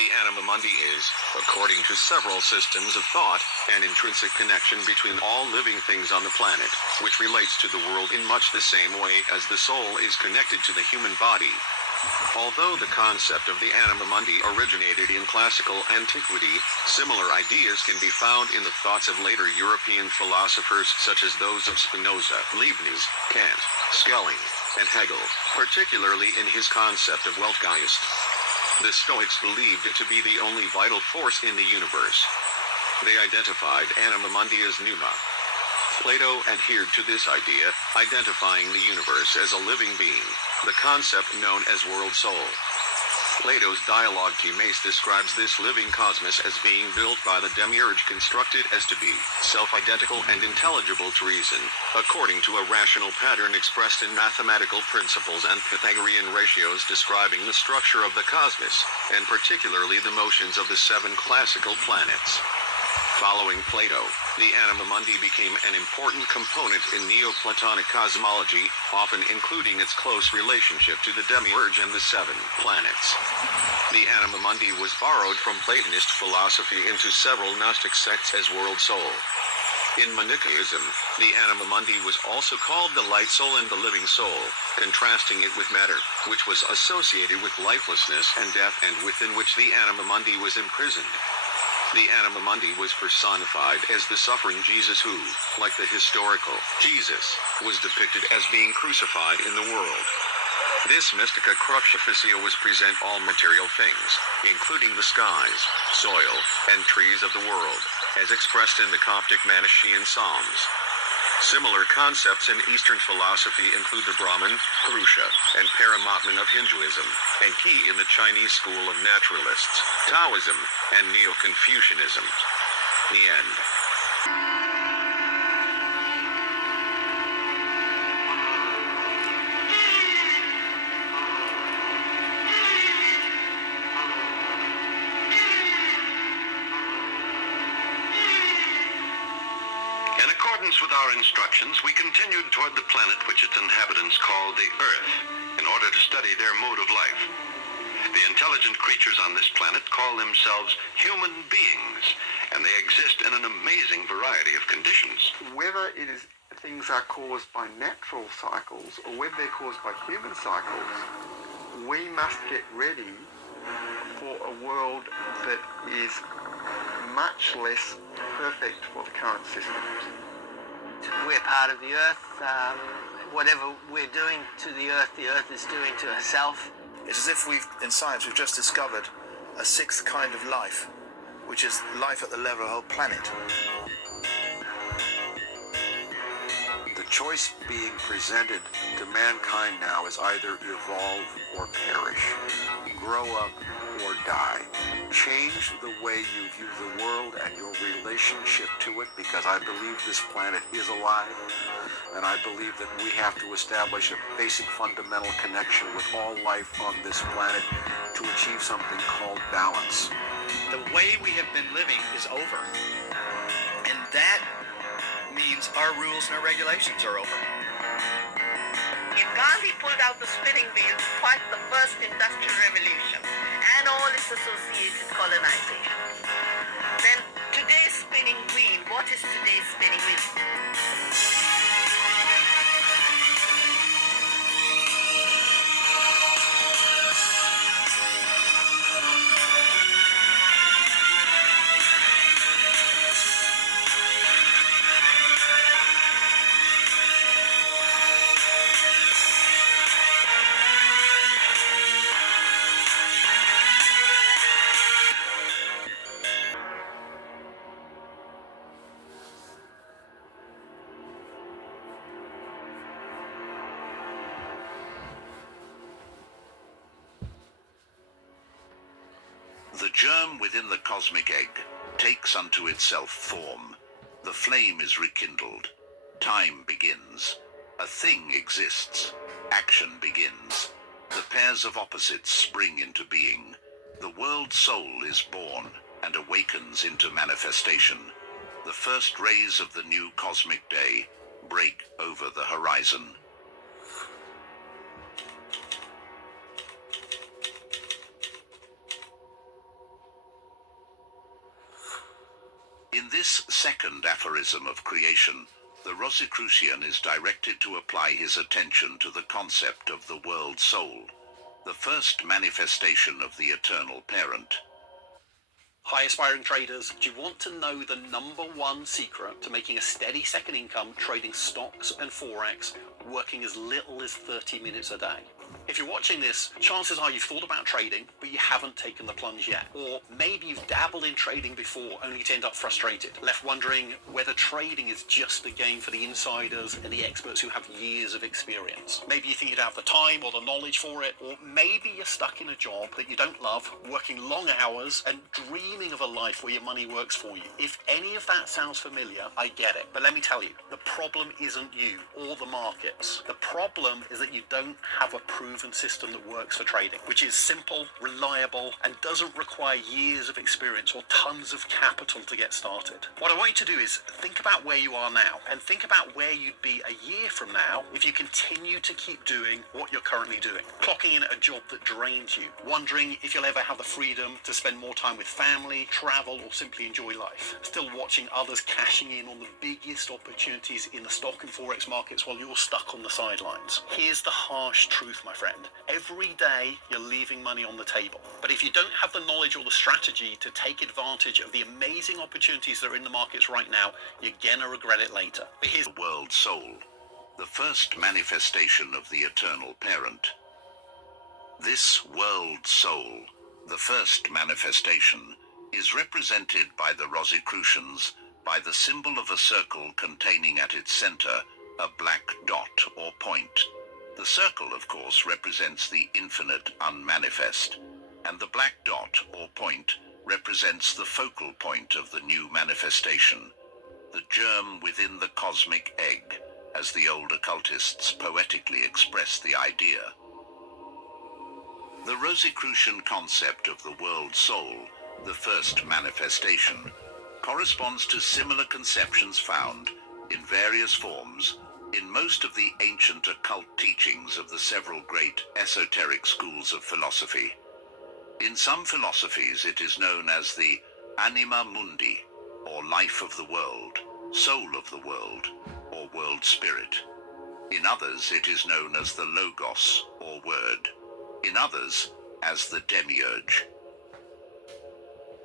The Anima Mundi is, according to several systems of thought, an intrinsic connection between all living things on the planet, which relates to the world in much the same way as the soul is connected to the human body. Although the concept of the Anima Mundi originated in classical antiquity, similar ideas can be found in the thoughts of later European philosophers such as those of Spinoza, Leibniz, Kant, Schelling, and Hegel, particularly in his concept of Weltgeist. The Stoics believed it to be the only vital force in the universe. They identified Anima Mundi as pneuma. Plato adhered to this idea, identifying the universe as a living being, the concept known as world soul. Plato's dialogue Timaeus describes this living cosmos as being built by the demiurge, constructed as to be self-identical and intelligible to reason, according to a rational pattern expressed in mathematical principles and Pythagorean ratios describing the structure of the cosmos, and particularly the motions of the 7 classical planets. Following Plato, the Anima Mundi became an important component in Neoplatonic cosmology, often including its close relationship to the demiurge and the 7 planets. The Anima Mundi was borrowed from Platonist philosophy into several Gnostic sects as world soul. In Manichaeism, the Anima Mundi was also called the light soul and the living soul, contrasting it with matter, which was associated with lifelessness and death and within which the Anima Mundi was imprisoned. The Anima Mundi was personified as the suffering Jesus who, like the historical Jesus, was depicted as being crucified in the world. This Mystica Crucifixio was present all material things, including the skies, soil, and trees of the world, as expressed in the Coptic Manichaean Psalms. Similar concepts in Eastern philosophy include the Brahman, Purusha, and Paramatman of Hinduism, and Qi in the Chinese school of naturalists, Taoism, and Neo-Confucianism. The end. With our instructions, we continued toward the planet which its inhabitants called the Earth, in order to study their mode of life. The intelligent creatures on this planet call themselves human beings, and they exist in an amazing variety of conditions. Whether it is things are caused by natural cycles or whether they're caused by human cycles, we must get ready for a world that is much less perfect for the current systems. We're part of the Earth. Whatever we're doing to the Earth is doing to herself. It's as if in science, we've just discovered a 6th kind of life, which is life at the level of the whole planet. The choice being presented to mankind now is either evolve or perish, grow up or die. Change the way you view the world and your relationship to it, because I believe this planet is alive, and I believe that we have to establish a basic fundamental connection with all life on this planet to achieve something called balance. The way we have been living is over, and that means our rules and our regulations are over. If Gandhi pulled out the spinning wheel to fight the first industrial revolution and all its associated colonization, then today's spinning wheel, what is today's spinning wheel? The germ within the cosmic egg takes unto itself form. The flame is rekindled. Time begins. A thing exists. Action begins. The pairs of opposites spring into being. The world soul is born and awakens into manifestation. The first rays of the new cosmic day break over the horizon. In this second aphorism of creation, the Rosicrucian is directed to apply his attention to the concept of the world soul, the first manifestation of the eternal parent. Hi aspiring traders, do you want to know the number one secret to making a steady second income trading stocks and Forex working as little as 30 minutes a day? If you're watching this, chances are you've thought about trading, but you haven't taken the plunge yet. Or maybe you've dabbled in trading before, only to end up frustrated, left wondering whether trading is just a game for the insiders and the experts who have years of experience. Maybe you think you'd have the time or the knowledge for it, or maybe you're stuck in a job that you don't love, working long hours, and dreaming of a life where your money works for you. If any of that sounds familiar, I get it. But let me tell you, the problem isn't you or the markets. The problem is that you don't have a proven system that works for trading, which is simple, reliable, and doesn't require years of experience or tons of capital to get started. What I want you to do is think about where you are now, and think about where you'd be a year from now if you continue to keep doing what you're currently doing. Clocking in at a job that drains you, wondering if you'll ever have the freedom to spend more time with family, travel, or simply enjoy life. Still watching others cashing in on the biggest opportunities in the stock and Forex markets while you're stuck on the sidelines. Here's the harsh truth, my friend. Every day you're leaving money on the table. But if you don't have the knowledge or the strategy to take advantage of the amazing opportunities that are in the markets right now, you're gonna regret it later. But here's The world soul, the first manifestation of the eternal parent. This world soul, the first manifestation, is represented by the Rosicrucians by the symbol of a circle containing at its center a black dot or point. The circle, of course, represents the infinite unmanifest, and the black dot or point represents the focal point of the new manifestation, the germ within the cosmic egg, as the old occultists poetically express the idea. The Rosicrucian concept of the world soul, the first manifestation, corresponds to similar conceptions found, in various forms, in most of the ancient occult teachings of the several great esoteric schools of philosophy. In some philosophies it is known as the Anima Mundi, or life of the world, soul of the world, or world spirit. In others it is known as the Logos, or word. In others, as the Demiurge.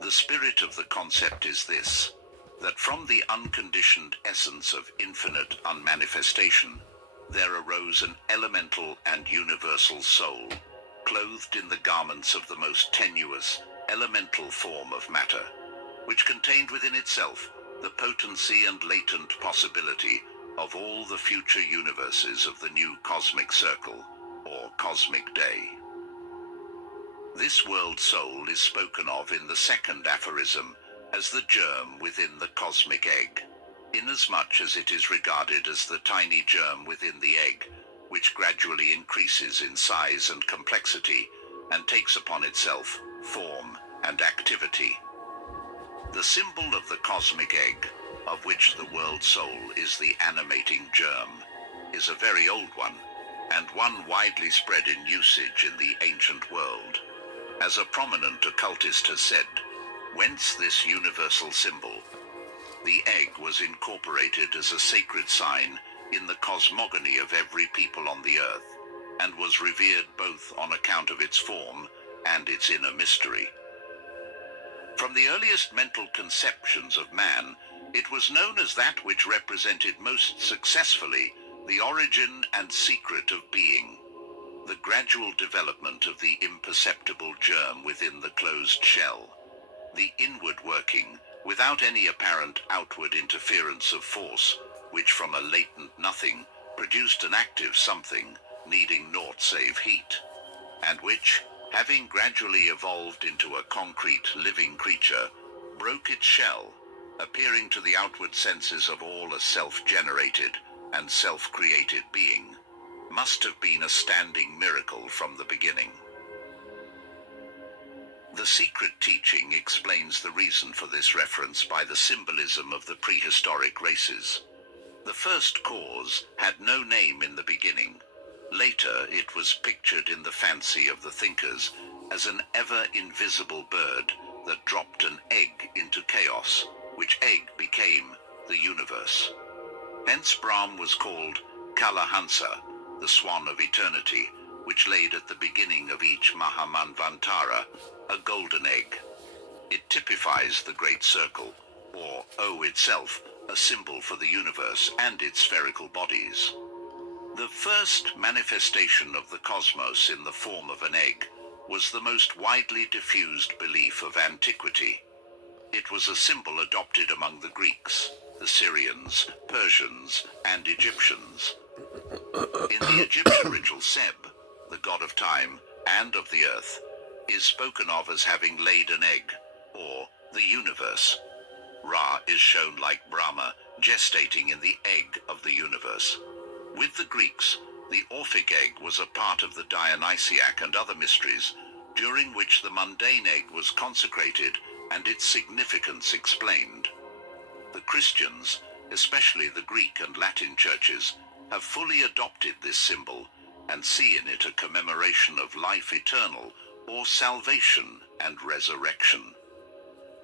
The spirit of the concept is this, that from the unconditioned essence of infinite unmanifestation, there arose an elemental and universal soul, clothed in the garments of the most tenuous, elemental form of matter, which contained within itself the potency and latent possibility of all the future universes of the new cosmic circle, or cosmic day. This world soul is spoken of in the second aphorism as the germ within the cosmic egg, inasmuch as it is regarded as the tiny germ within the egg, which gradually increases in size and complexity, and takes upon itself form and activity. The symbol of the cosmic egg, of which the world soul is the animating germ, is a very old one, and one widely spread in usage in the ancient world. As a prominent occultist has said, whence this universal symbol? The egg was incorporated as a sacred sign in the cosmogony of every people on the earth, and was revered both on account of its form and its inner mystery. From the earliest mental conceptions of man, it was known as that which represented most successfully the origin and secret of being, the gradual development of the imperceptible germ within the closed shell, the inward working, without any apparent outward interference of force, which from a latent nothing produced an active something, needing naught save heat, and which, having gradually evolved into a concrete living creature, broke its shell, appearing to the outward senses of all a self-generated and self-created being, must have been a standing miracle from the beginning. The secret teaching explains the reason for this reference by the symbolism of the prehistoric races. The first cause had no name in the beginning. Later it was pictured in the fancy of the thinkers as an ever-invisible bird that dropped an egg into chaos, which egg became the universe. Hence Brahm was called Kalahansa, the swan of eternity, which laid at the beginning of each Mahamanvantara a golden egg. It typifies the great circle, or O itself, a symbol for the universe and its spherical bodies. The first manifestation of the cosmos in the form of an egg was the most widely diffused belief of antiquity. It was a symbol adopted among the Greeks, the Syrians, Persians, and Egyptians. In the Egyptian ritual, Seb, the god of time and of the earth, is spoken of as having laid an egg, or the universe. Ra is shown like Brahma, gestating in the egg of the universe. With the Greeks, the Orphic egg was a part of the Dionysiac and other mysteries, during which the mundane egg was consecrated and its significance explained. The Christians, especially the Greek and Latin churches, have fully adopted this symbol and see in it a commemoration of life eternal, or salvation and resurrection.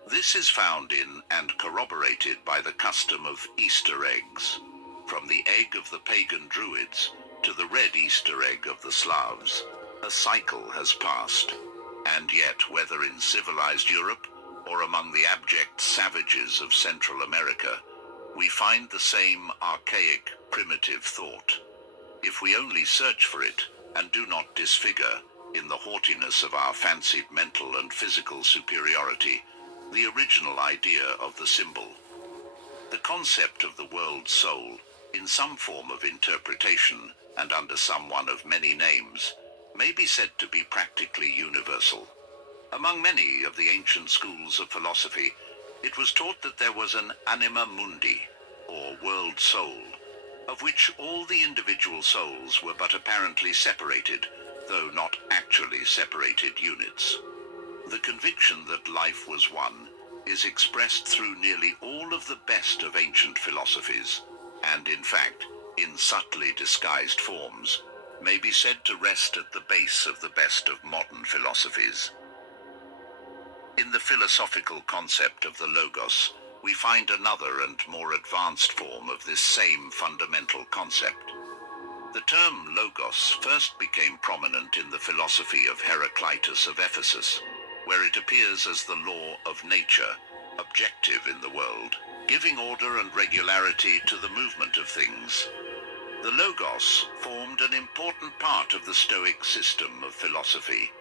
This is found in and corroborated by the custom of Easter eggs, from the egg of the pagan Druids to the red Easter egg of the Slavs. A cycle has passed, and yet whether in civilized Europe or among the abject savages of Central America, we find the same archaic, primitive thought. If we only search for it and do not disfigure, in the haughtiness of our fancied mental and physical superiority, the original idea of the symbol. The concept of the world soul, in some form of interpretation and under some one of many names, may be said to be practically universal. Among many of the ancient schools of philosophy, it was taught that there was an Anima Mundi, or world soul, of which all the individual souls were but apparently separated, though not actually separated units. The conviction that life was one is expressed through nearly all of the best of ancient philosophies, and in fact, in subtly disguised forms, may be said to rest at the base of the best of modern philosophies. In the philosophical concept of the Logos, we find another and more advanced form of this same fundamental concept. The term Logos first became prominent in the philosophy of Heraclitus of Ephesus, where it appears as the law of nature, objective in the world, giving order and regularity to the movement of things. The Logos formed an important part of the Stoic system of philosophy.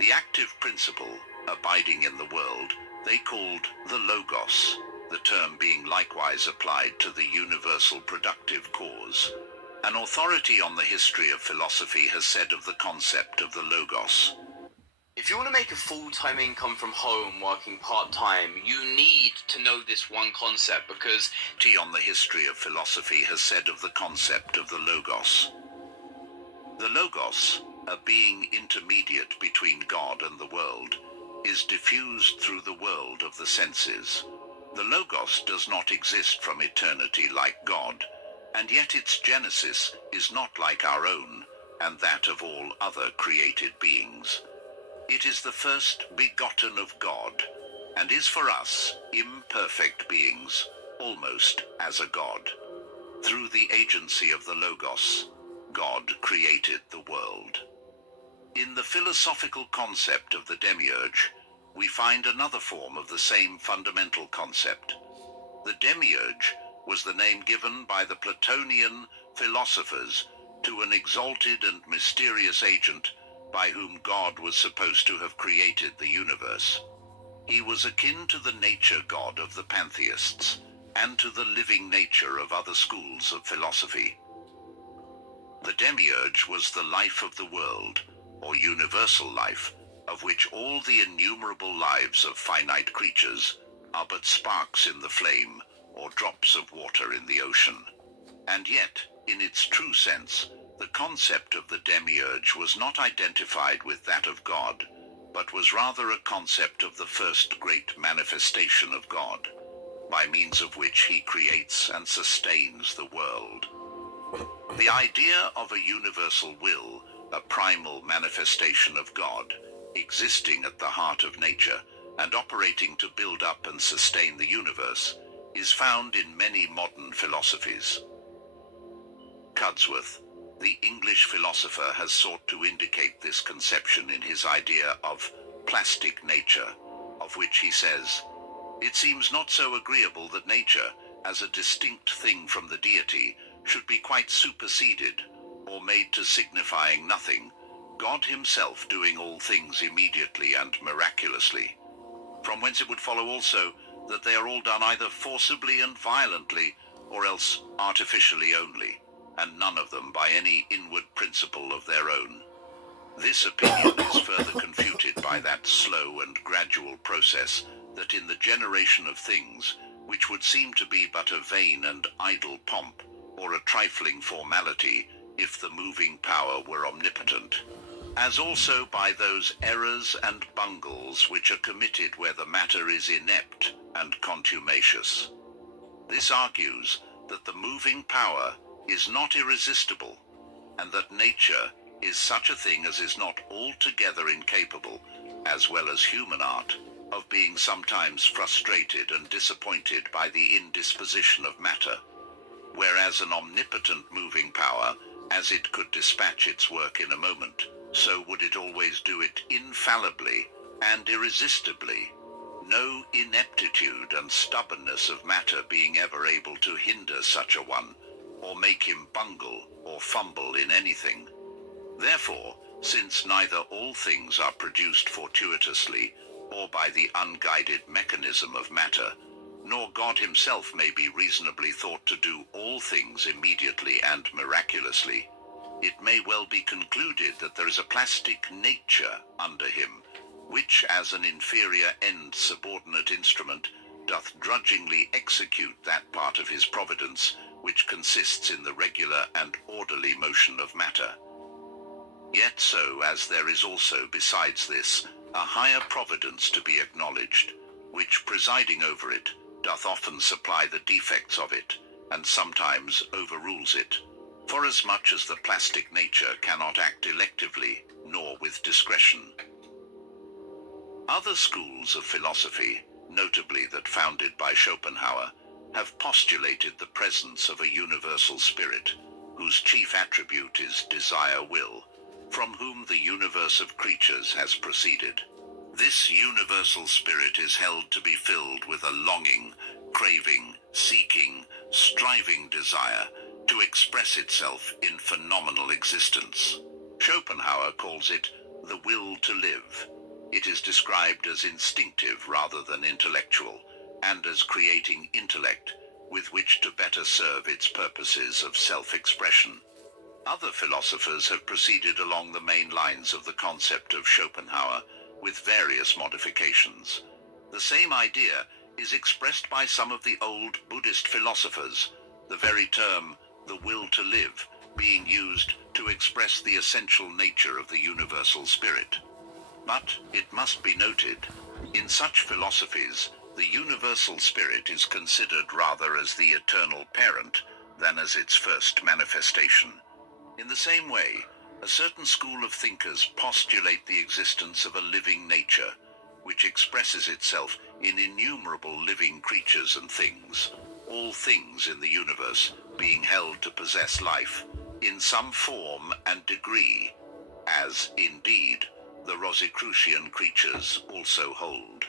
The active principle, abiding in the world, they called the Logos, the term being likewise applied to the universal productive cause. An authority on the history of philosophy has said of the concept of the Logos: if you want to make a full-time income from home working part-time, you need to know this one concept, because on the history of philosophy has said of the concept of the Logos. The Logos, a being intermediate between God and the world, is diffused through the world of the senses. The Logos does not exist from eternity like God, and yet its genesis is not like our own and that of all other created beings. It is the first begotten of God, and is for us, imperfect beings, almost as a God. Through the agency of the Logos, God created the world. In the philosophical concept of the demiurge, we find another form of the same fundamental concept. The demiurge was the name given by the Platonian philosophers to an exalted and mysterious agent by whom God was supposed to have created the universe. He was akin to the nature god of the pantheists, and to the living nature of other schools of philosophy. The demiurge was the life of the world, or universal life, of which all the innumerable lives of finite creatures are but sparks in the flame, or drops of water in the ocean. And yet, in its true sense, the concept of the demiurge was not identified with that of God, but was rather a concept of the first great manifestation of God, by means of which he creates and sustains the world. The idea of a universal will, a primal manifestation of God, existing at the heart of nature, and operating to build up and sustain the universe, is found in many modern philosophies. Cudsworth, the English philosopher, has sought to indicate this conception in his idea of plastic nature, of which he says, "It seems not so agreeable that nature, as a distinct thing from the deity, should be quite superseded, or made to signifying nothing, God himself doing all things immediately and miraculously. From whence it would follow also that they are all done either forcibly and violently, or else artificially only, and none of them by any inward principle of their own. This opinion is further confuted by that slow and gradual process that in the generation of things, which would seem to be but a vain and idle pomp, or a trifling formality, if the moving power were omnipotent, as also by those errors and bungles which are committed where the matter is inept and contumacious. This argues that the moving power is not irresistible, and that nature is such a thing as is not altogether incapable, as well as human art, of being sometimes frustrated and disappointed by the indisposition of matter, whereas an omnipotent moving power, as it could dispatch its work in a moment, so would it always do it infallibly and irresistibly, no ineptitude and stubbornness of matter being ever able to hinder such a one, or make him bungle or fumble in anything. Therefore, since neither all things are produced fortuitously, or by the unguided mechanism of matter, nor God himself may be reasonably thought to do all things immediately and miraculously, it may well be concluded that there is a plastic nature under him, which as an inferior end subordinate instrument doth drudgingly execute that part of his providence which consists in the regular and orderly motion of matter. Yet so as there is also besides this a higher providence to be acknowledged, which presiding over it doth often supply the defects of it, and sometimes overrules it, forasmuch as the plastic nature cannot act electively, nor with discretion. Other schools of philosophy, notably that founded by Schopenhauer, have postulated the presence of a universal spirit, whose chief attribute is desire-will, from whom the universe of creatures has proceeded. This universal spirit is held to be filled with a longing, craving, seeking, striving desire to express itself in phenomenal existence. Schopenhauer calls it the will to live. It is described as instinctive rather than intellectual, and as creating intellect with which to better serve its purposes of self-expression. Other philosophers have proceeded along the main lines of the concept of Schopenhauer, with various modifications. The same idea is expressed by some of the old Buddhist philosophers, the very term, the will to live, being used to express the essential nature of the universal spirit. But, it must be noted, in such philosophies, the universal spirit is considered rather as the eternal parent than as its first manifestation. In the same way, a certain school of thinkers postulate the existence of a living nature, which expresses itself in innumerable living creatures and things, all things in the universe being held to possess life, in some form and degree, as, indeed, the Rosicrucian creatures also hold.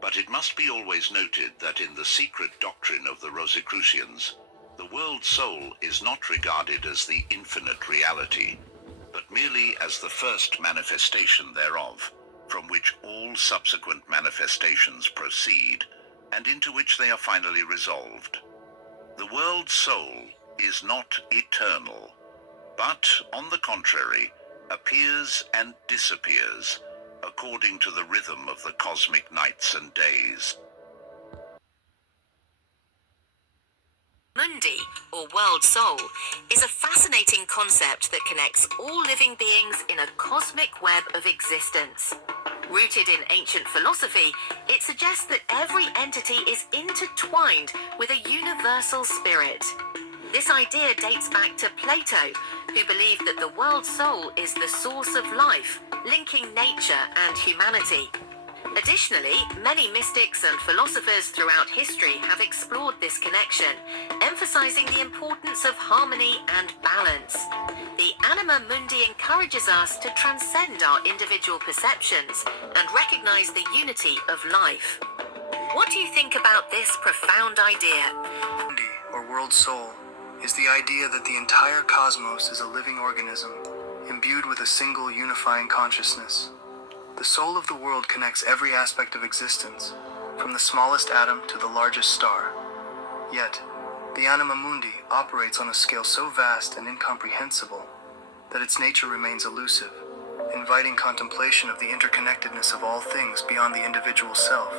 But it must be always noted that in the secret doctrine of the Rosicrucians, the world soul is not regarded as the infinite reality, but merely as the first manifestation thereof, from which all subsequent manifestations proceed, and into which they are finally resolved. The world soul is not eternal, but, on the contrary, appears and disappears, according to the rhythm of the cosmic nights and days. Mundi, or world soul, is a fascinating concept that connects all living beings in a cosmic web of existence. Rooted in ancient philosophy, it suggests that every entity is intertwined with a universal spirit. This idea dates back to Plato, who believed that the world soul is the source of life, linking nature and humanity. Additionally, many mystics and philosophers throughout history have explored this connection, emphasizing the importance of harmony and balance. The Anima Mundi encourages us to transcend our individual perceptions and recognize the unity of life. What do you think about this profound idea? Mundi, or world soul, is the idea that the entire cosmos is a living organism, imbued with a single unifying consciousness. The soul of the world connects every aspect of existence, from the smallest atom to the largest star. Yet, the Anima Mundi operates on a scale so vast and incomprehensible that its nature remains elusive, inviting contemplation of the interconnectedness of all things beyond the individual self.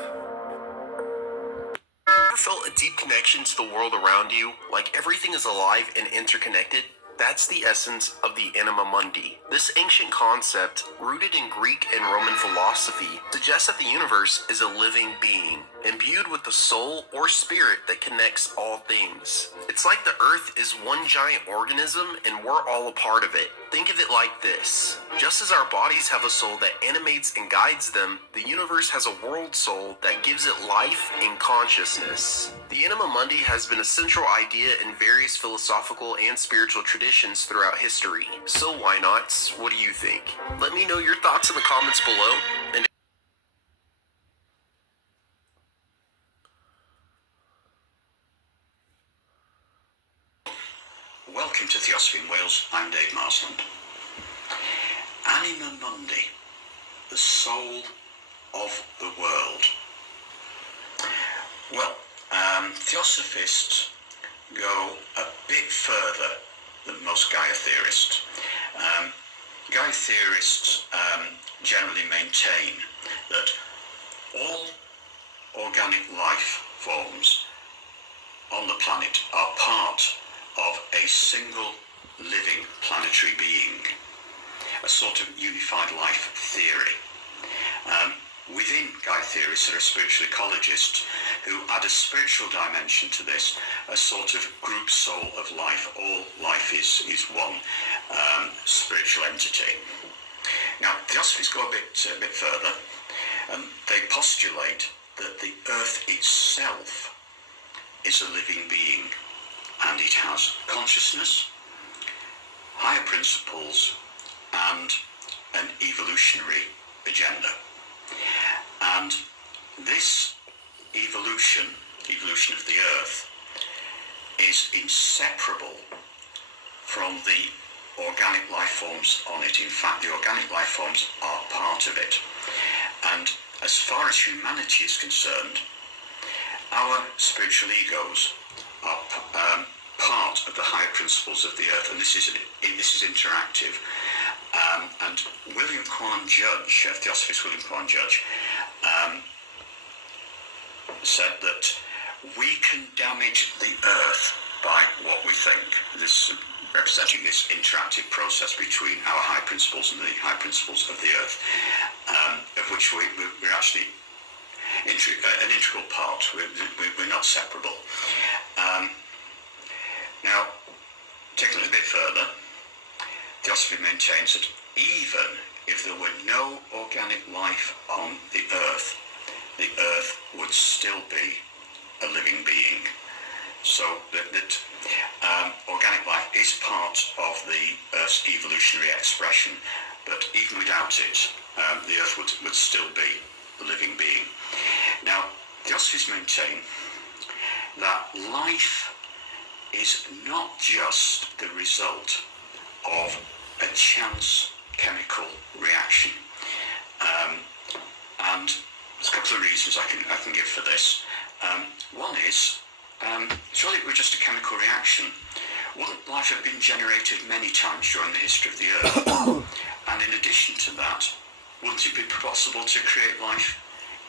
Ever felt a deep connection to the world around you, like everything is alive and interconnected? That's the essence of the Anima Mundi. This ancient concept, rooted in Greek and Roman philosophy, suggests that the universe is a living being, imbued with the soul or spirit that connects all things. It's like the Earth is one giant organism and we're all a part of it. Think of it like this. Just as our bodies have a soul that animates and guides them, the universe has a world soul that gives it life and consciousness. The Anima Mundi has been a central idea in various philosophical and spiritual traditions throughout history. So why not? What do you think? Let me know your thoughts in the comments below. And welcome to Theosophy in Wales. I'm Dave Marsland. Anima Mundi, the soul of the world. Well, Theosophists go a bit further than most Gaia theorists. Gaia theorists generally maintain that all organic life forms on the planet are part of a single living planetary being, a sort of unified life theory. Within Gaia theorists, there are spiritual ecologists who add a spiritual dimension to this, a sort of group soul of life. All life is one spiritual entity. Now, Theosophists go a bit further, and they postulate that the Earth itself is a living being, and it has consciousness, higher principles, and an evolutionary agenda. And this evolution of the Earth, is inseparable from the organic life forms on it. In fact, the organic life forms are part of it. And as far as humanity is concerned, our spiritual egos are part of the higher principles of the Earth, and this is interactive. And William Quan Judge, Theosophist William Quan Judge, said that we can damage the Earth by what we think. This representing this interactive process between our high principles and the high principles of the Earth, of which we're actually an integral part. We're not separable. Now, taking it a bit further, Theosophy maintains that even if there were no organic life on the Earth would still be a living being. So that organic life is part of the Earth's evolutionary expression, but even without it, the Earth would still be a living being. Now, Theosophists maintain that life is not just the result of a chance chemical reaction, and there's a couple of reasons I can give for this. One is, surely it were just a chemical reaction, wouldn't life have been generated many times during the history of the Earth? And in addition to that, wouldn't it be possible to create life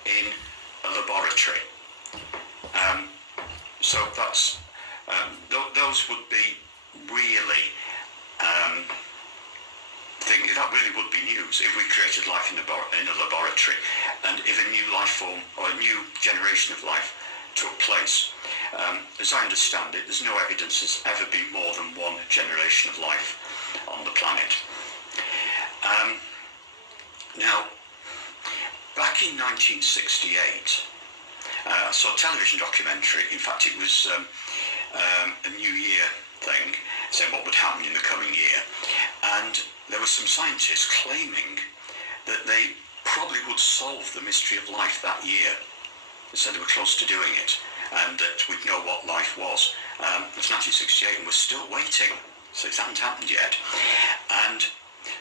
in a laboratory? So that's those would be really that really would be news if we created life in a laboratory, and if a new life form or a new generation of life took place. As I understand it, there's no evidence there's ever been more than one generation of life on the planet. Now, back in 1968, I saw a television documentary. In fact, it was a New Year thing, saying what would happen in the coming year. And there were some scientists claiming that they probably would solve the mystery of life that year. They said they were close to doing it, and that we'd know what life was. It was 1968, and we're still waiting, so it hasn't happened yet. And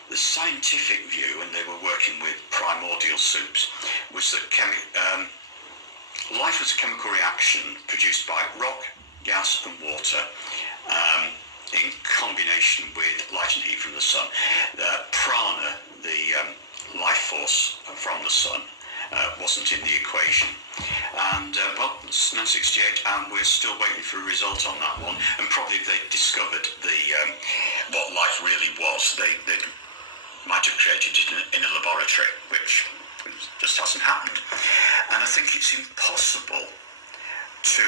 the scientific view, and they were working with primordial soups, was that life was a chemical reaction produced by rock, gas and water in combination with light and heat from the sun. Prana, the life force from the sun, wasn't in the equation. And well, it's 1968, and we're still waiting for a result on that one. And probably if they discovered what life really was, they might have created it in a laboratory, which just hasn't happened. And I think it's impossible to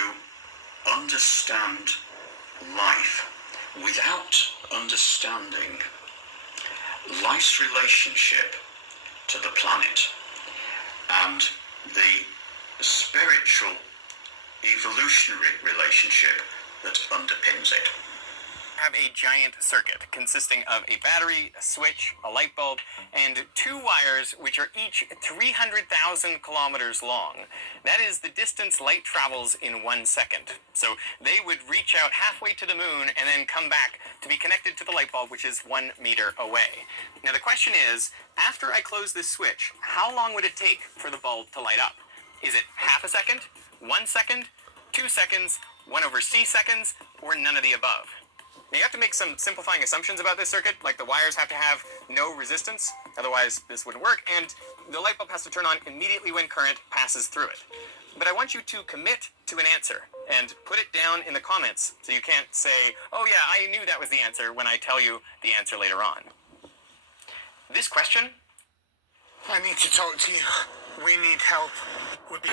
understand life without understanding life's relationship to the planet and the spiritual evolutionary relationship that underpins it. Have a giant circuit consisting of a battery, a switch, a light bulb, and 2 wires which are each 300,000 kilometers long. That is the distance light travels in 1 second. So they would reach out halfway to the moon and then come back to be connected to the light bulb, which is 1 meter away. Now the question is, after I close this switch, how long would it take for the bulb to light up? Is it half a second, 1 second, 2 seconds, 1/c seconds, or none of the above? Now you have to make some simplifying assumptions about this circuit, like the wires have to have no resistance, otherwise this wouldn't work, and the light bulb has to turn on immediately when current passes through it. But I want you to commit to an answer, and put it down in the comments, so you can't say, oh yeah, I knew that was the answer, when I tell you the answer later on. This question... I need to talk to you. We need help. Would be...